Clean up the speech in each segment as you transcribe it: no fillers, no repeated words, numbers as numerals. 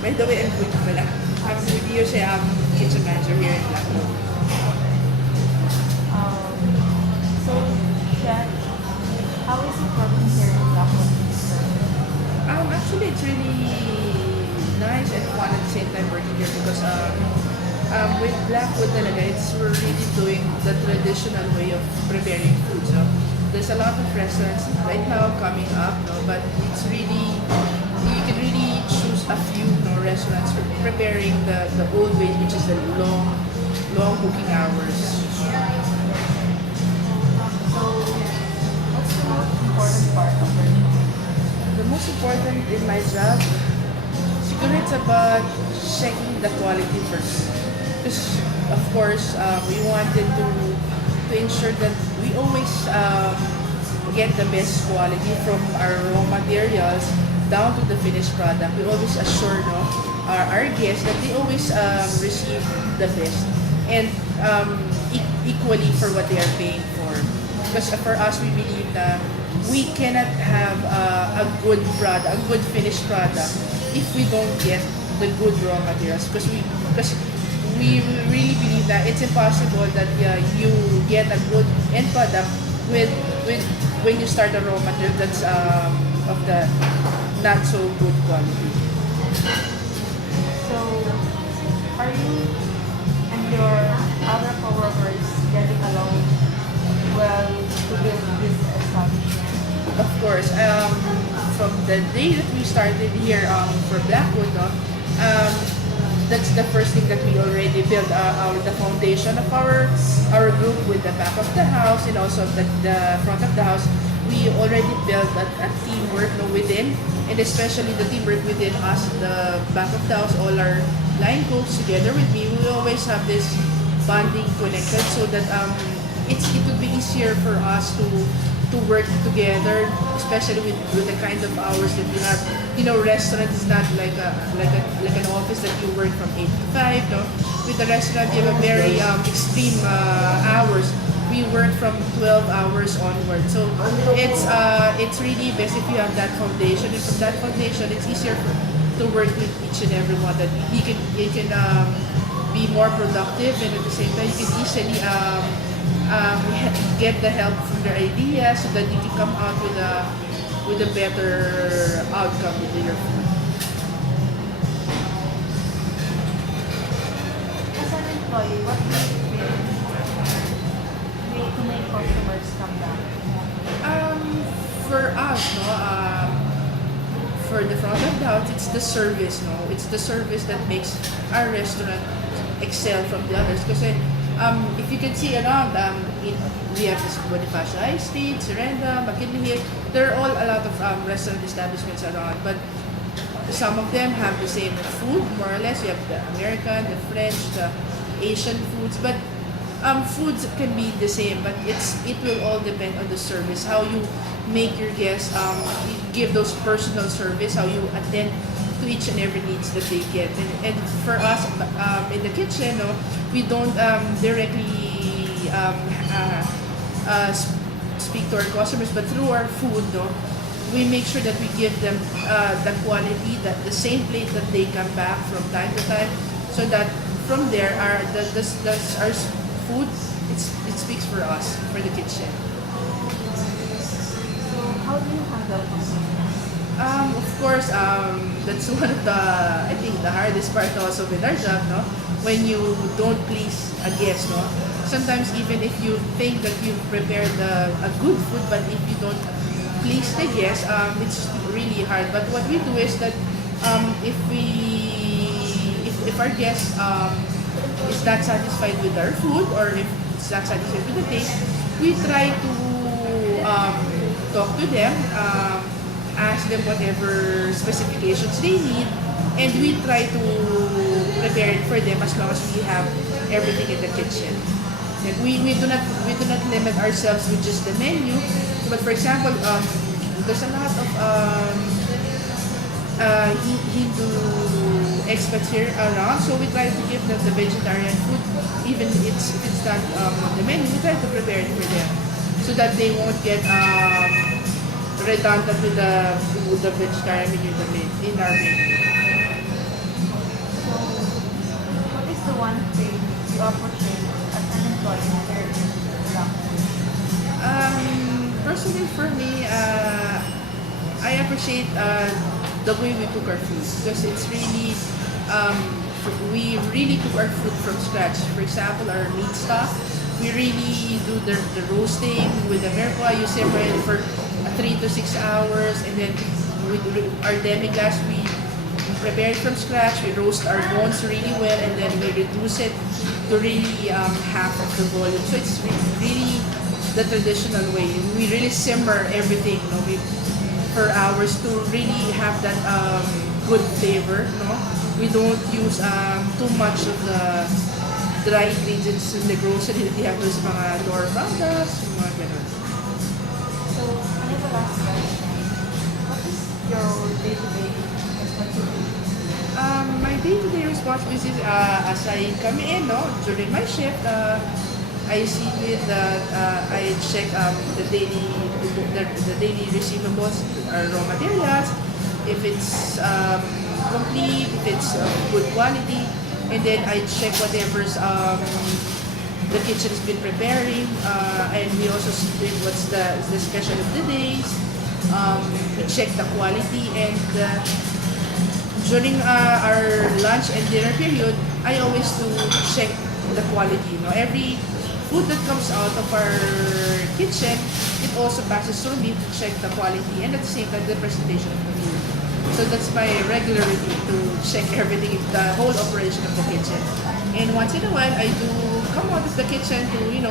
By the way, I'm good pala. I'm with you siya, kitchen manager here in Blackwood. Um, so, Chef, how is it working here in Blackwood? Actually, it's really nice and fun at the same time working here because with Blackwood talaga, we're really doing the traditional way of preparing food. So there's a lot of restaurants right now coming up, no, but it's really you can really choose a few restaurants for preparing the old way, which is the long cooking hours. So, what's the most important part of your job? The most important in my job, siguro it's about checking the quality first. Because of course, we wanted to ensure that we always get the best quality from our raw materials down to the finished product. We always assure our guests that they always receive the best and equally for what they are paying for. Because for us, we believe that we cannot have a good product, a good finished product, if we don't get the good raw materials. Because we really believe that it's impossible that you get a good end product with when you start a raw material that's of the not so good quality. So, are you and your other coworkers getting along well to build this establishment? Of course, from the day that we started here for Blackwood, that's the first thing that we already built the foundation of our group with the back of the house and also the front of the house. We already built a teamwork within, and especially the teamwork within us, the back of the house, all our line cooks together with me. We always have this bonding connected so that it would be easier for us to work together, especially with the kind of hours that we have. Restaurant is not like an office that you work from 8 to 5. No, with the restaurant you have a very extreme hours. We work from 12 hours onward. So it's really best if you have that foundation, and from that foundation, it's easier to work with each and every one. That you can be more productive, and at the same time you can easily get the help from their ideas so that you can come out with a better outcome with your food. As an employee, what do you feel to make customers come back? For us, for the front of the house, it's the service, it's the service that makes our restaurant excel from the others. Because if you can see around, we have this Bonifacio High Street, Serenda, McKinley Hill. There are all a lot of restaurant establishments around, but some of them have the same food, more or less. You have the American, the French, the Asian foods, but foods can be the same, but it will all depend on the service, how you make your guests, give those personal service, how you attend to each and every needs that they get. And for us in the kitchen, we don't directly speak to our customers, but through our food, we make sure that we give them the quality, the same plate that they come back from time to time, so that from there, our food, it speaks for us, for the kitchen. So, how do you handle customers? Of course, that's one of I think the hardest part also with our job, when you don't please a guest, Sometimes even if you think that you've prepared a good food, but if you don't please the guest, it's really hard. But what we do is that if our guest is not satisfied with our food, or if it's not satisfied with the taste, we try to talk to them, ask them whatever specifications they need, and we try to prepare it for them as long as we have everything in the kitchen. Like we do not limit ourselves with just the menu, but for example, there's a lot of Hindu expats here around, so we try to give them the vegetarian food, even if it's not on the menu. We try to prepare it for them so that they won't get redundant with the vegetarian menu in our menu. for me, I appreciate the way we cook our food because it's really we really cook our food from scratch. For example, our meat stock, we really do the roasting with the merqua. You simmer it for 3 to 6 hours, and then with our demi-glace, we prepare it from scratch. We roast our bones really well, and then we reduce it to really half of the volume. So it's really the traditional way. We really simmer everything, for hours to really have that good flavor. We don't use too much of the dry ingredients in the grocery that you have those mga door products, yung mga ganun. So, ano the last question? What is your day-to-day responsibility? My day-to-day responsibilities, as I come in, during my shift, I see with that I check the daily receivables, our raw materials, if it's complete, if it's good quality, and then I check whatever's the kitchen's been preparing, and we also see what's the special of the days. We check the quality, and during our lunch and dinner period, I always do check the quality. Every food that comes out of our kitchen, it also passes through me to check the quality and at the same time the presentation of the food. So that's my regular routine to check everything, the whole operation of the kitchen. And once in a while, I do come out of the kitchen to,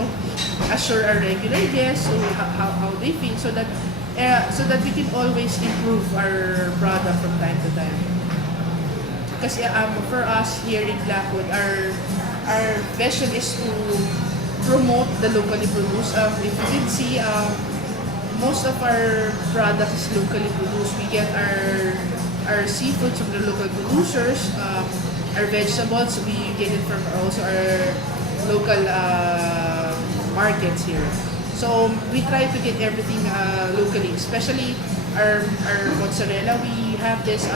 assure our regular guests how they feel so that we can always improve our product from time to time. Because for us here in Blackwood, our vision is to promote the locally produced. If you can see, most of our product is locally produced. We get our seafood from the local producers. Our vegetables, we get it from also our local markets here. So we try to get everything locally, especially our mozzarella. We have this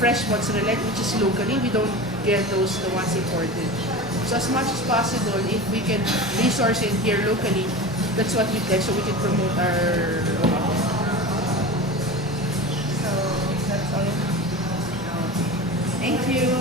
fresh mozzarella which is locally. We don't get the ones imported. So as much as possible, if we can resource it here locally, that's what we take so we can promote our So, that's all. Thank you.